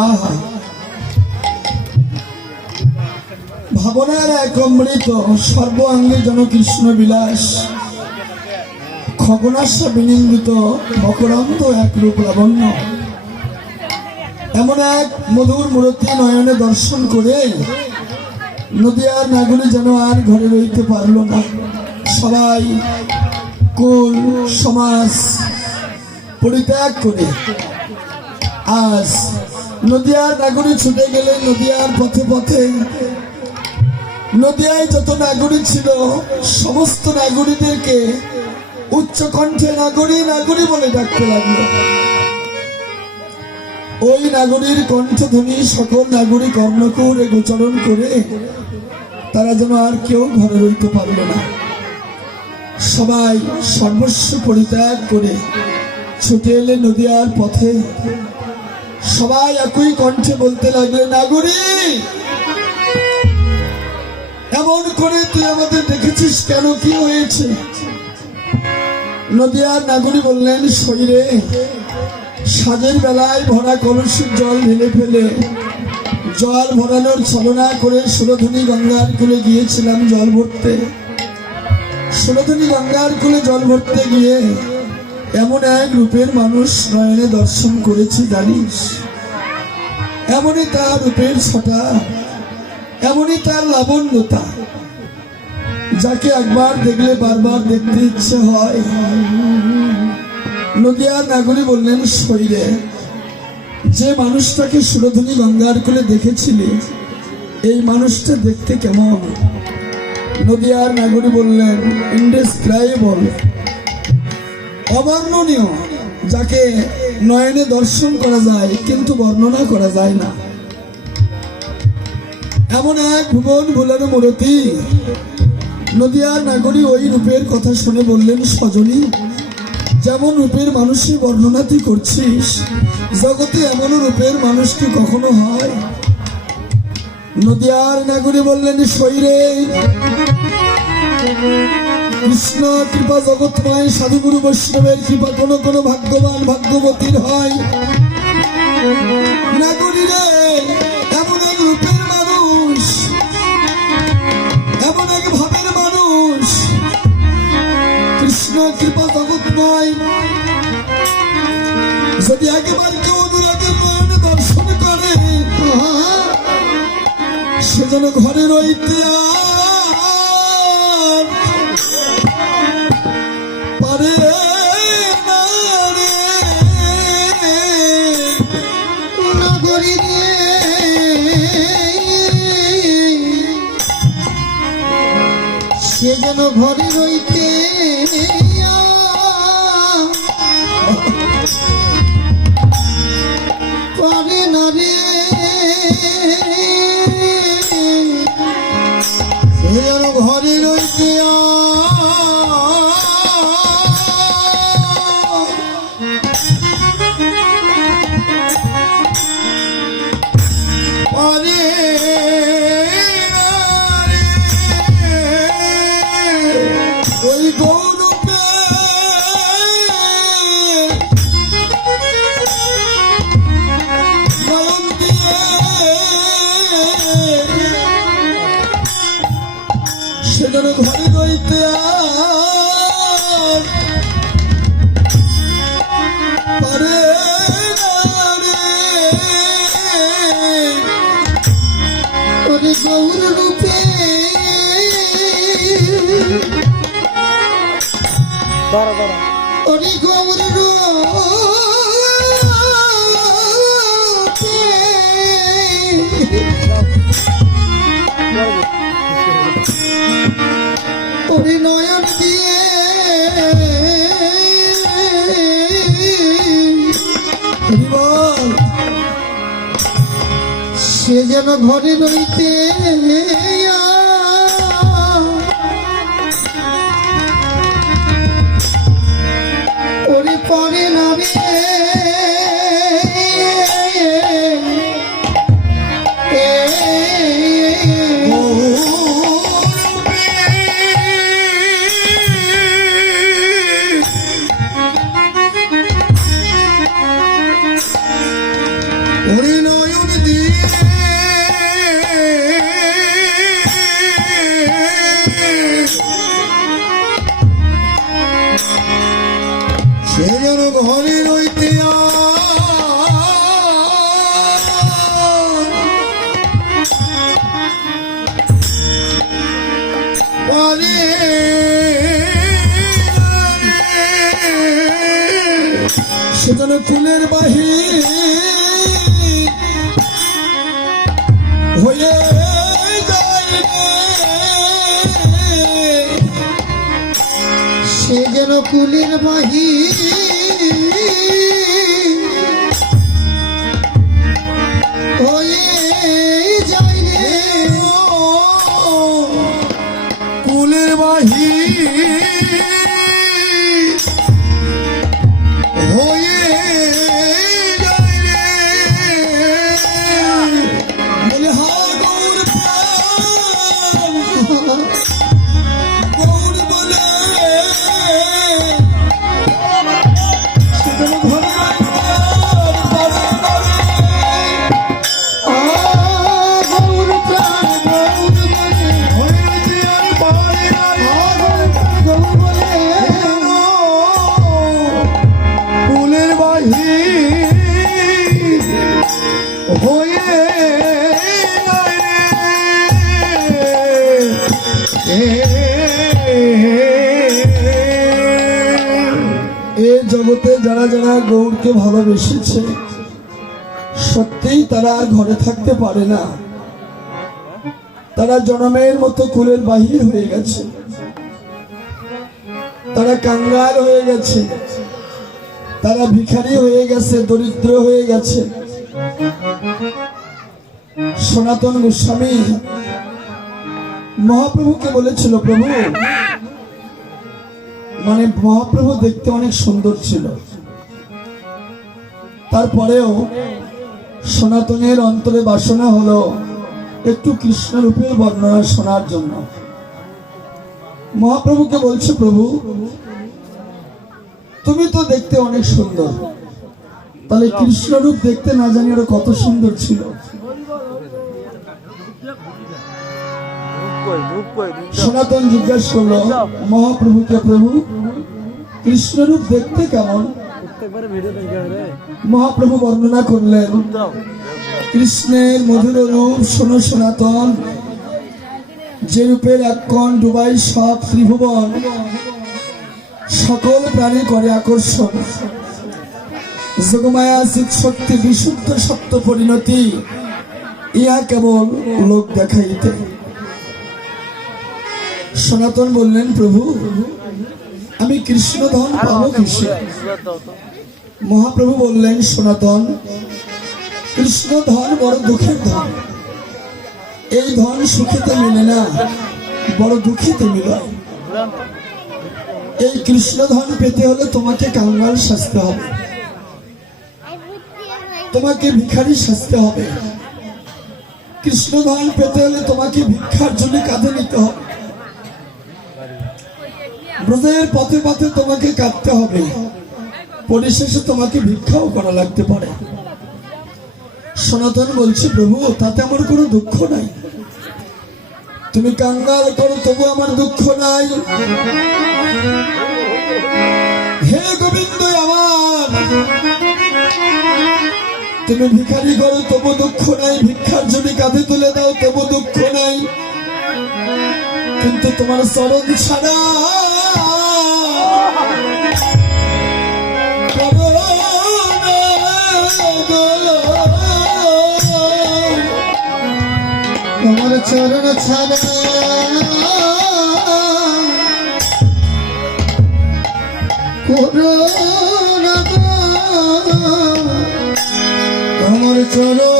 আহা ভাবনার এক অমৃত সর্বাঙ্গে যেন কৃষ্ণ বিলাস খগনাস্য বিনিন্দিত মকরন্দ এক রূপ লাবণ্য এমন এক মধুর মূর্তি নয়নে দর্শন করে নদিয়ার নাগরী যেন আর ঘরে রইতে পারল না। সবাই কুল সমাজ পরিত্যাগ করে আজ নদিয়ার নাগরী ছুটে গেলে নদিয়ার পথে পথে নদিয়ায় যত নাগরী ছিল সমস্ত নাগরীদেরকে উচ্চ কণ্ঠে নাগরী নাগরী বলে ডাকতে লাগলো। ওই নাগরীর কণ্ঠধ্বনি সকল নাগরী কর্ণকুরে গোচরণ করে তারা যেন আর কেউ ঘরে রইতে পারল না। সবাই সর্বস্ব পরিত্যাগ করে ছুটে এলে নদিয়ার পথে। সবাই একই কণ্ঠে বলতে লাগলে, নাগরী এমন করে তুই আমাদের দেখেছিস কেন, কি হয়েছে? নদিয়ার নাগরী বললেন, শরীরে সাজের বেলায় ভরা কলসির জল ঢেলে ফেলে জল ভরানোর ছলনা করে সুরধনী গঙ্গার কূলে গিয়েছিলাম জল ভরতে। সুরধনী গঙ্গার কূলে জল ভরতে গিয়ে এমন এক রূপের মানুষ নয়নে দর্শন করেছি জানিস। এমনই তার রূপের ছটা, এমনই তার লাবণ্যতা, যাকে একবার দেখলে বারবার দেখতে ইচ্ছে হয়। নদিয়ার নাগরী বললেন, শরীরে যে মানুষটাকে সুরধনী গঙ্গার কোলে দেখেছিলি এই মানুষটা দেখতে কেমন? নদিয়ার নাগরী বললেন, ইনডেসক্রাইবল, অবর্ণনীয়, যাকে নয়নে দর্শন করা যায় কিন্তু বর্ণনা করা যায় না। এমন এক ভুবন ভুলানো মূর্তি। নদিয়ার নাগরী ওই রূপের কথা শুনে বললেন, সজনী যেমন রূপের মানুষই বর্ণনা তুই করছিস, জগতে এমন রূপের মানুষ কি কখনো হয়? নদিয়ার নাগরী বললেন, শরীরে কৃষ্ণ কৃপা জগৎময় সাধুগুরু বৈষ্ণবের কৃপা কোনো কোনো ভাগ্যবান ভাগ্যবতীর হয়। নাগরী রে, এমন এক রূপের মানুষ, এমন এক ভাবের মানুষ কৃষ্ণ কৃপা জগৎময় যদি একবার কেউ অনুরাগের নয়নে দর্শন করে সে যেন ঘরে রইতে পারে না রে। নাগরী রে, সে যেন ঘরে রইতে পারে না রে। সে যেন ঘরে রইতে পারে ওই গৌরূপে নয়ন দিয়ে সে যেন ঘরে রইতে পারে না রে। ওরে গৌর রূপে ওরে গৌর রূপে ওরে নয়ন দিয়ে বল সে যেন ঘরে রইতে ওরে পরে না রে। হরিণয় সেজন্য কুলের বাহির হয়ে যায় রে। সে যেন কুলের বাহি হয়ে যায় রে। কুলের বাহির হয়ে যায় রে। বলে হা গৌর প্রাণ, গৌর বলে সেজন্য ঘরে পারে পারে। গৌর প্রাণ গৌর বলে হয়েছে আর পারে না। গৌর বলে কুলের বাহির হয়ে যায় রে। এ জগতে যারা যারা গৌরকে ভালোবেসেছে সত্যিই তারা আর ঘরে থাকতে পারে না। তারা জনমের মতো কুলের বাহির হয়ে গেছে, তারা কাঙ্গাল হয়ে গেছে, তারা ভিখারি হয়ে গেছে, দরিদ্র হয়ে গেছে। সনাতন গোস্বামী মহাপ্রভুকে বলেছিল, প্রভু মানে মহাপ্রভু দেখতে অনেক সুন্দর ছিল, তারপরেও সনাতনের অন্তরে বাসনা হলো একটু কৃষ্ণ রূপের বর্ণনা শোনার জন্য। মহাপ্রভুকে বলছে, প্রভু তুমি তো দেখতে অনেক সুন্দর, তাহলে কৃষ্ণ রূপ দেখতে না জানি ওরা কত সুন্দর ছিল। সনাতন জিজ্ঞাসা করলো মহাপ্রভুকে, প্রভু কৃষ্ণ রূপ দেখতে কেমন? মহাপ্রভু বর্ণনা করলেন, কৃষ্ণের মধুর রূপ শোনো সনাতন, যে রূপের এক কণ ডুবাই সব ত্রিভুবন, সকল প্রাণী করে আকর্ষণ, যোগমায়া চিৎ শক্তি বিশুদ্ধ সত্য পরিণতি, ইহা কেবল লোক দেখাইতে। সনাতন বললেন, প্রভু আমি কৃষ্ণধন পাবো কিসে? মহাপ্রভু বললেন, সনাতন কৃষ্ণধন বড় দুঃখের ধন, এই ধন সুখেতে মিলে না, বড় দুঃখিতে মিলায়। এই কৃষ্ণধন পেতে হলে তোমাকে কাঙ্গাল সাজতে হবে, তোমাকে ভিখারি সাজতে হবে। কৃষ্ণধন পেতে হলে তোমাকে ভিক্ষার জন্য কাঁধে নিতে হবে, ব্রজের পথে পথে তোমাকে কাঁদতে হবে, পরিশেষে তোমাকে ভিক্ষাও করা লাগতে পারে। সনাতন বলছে, প্রভু তাতে আমার কোনো দুঃখ নাই, তুমি কাঙ্গাল করো তবু আমার দুঃখ নাই। হে গোবিন্দ আমার, তুমি ভিখারি করো তবু দুঃখ নাই, ভিক্ষার জন্য কাঁধে তুলে দাও তবু দুঃখ নাই, কিন্তু তোমার চরণ ছাড়া তোমার চরণ ছাড়া করুণা গো, তোমার চরণ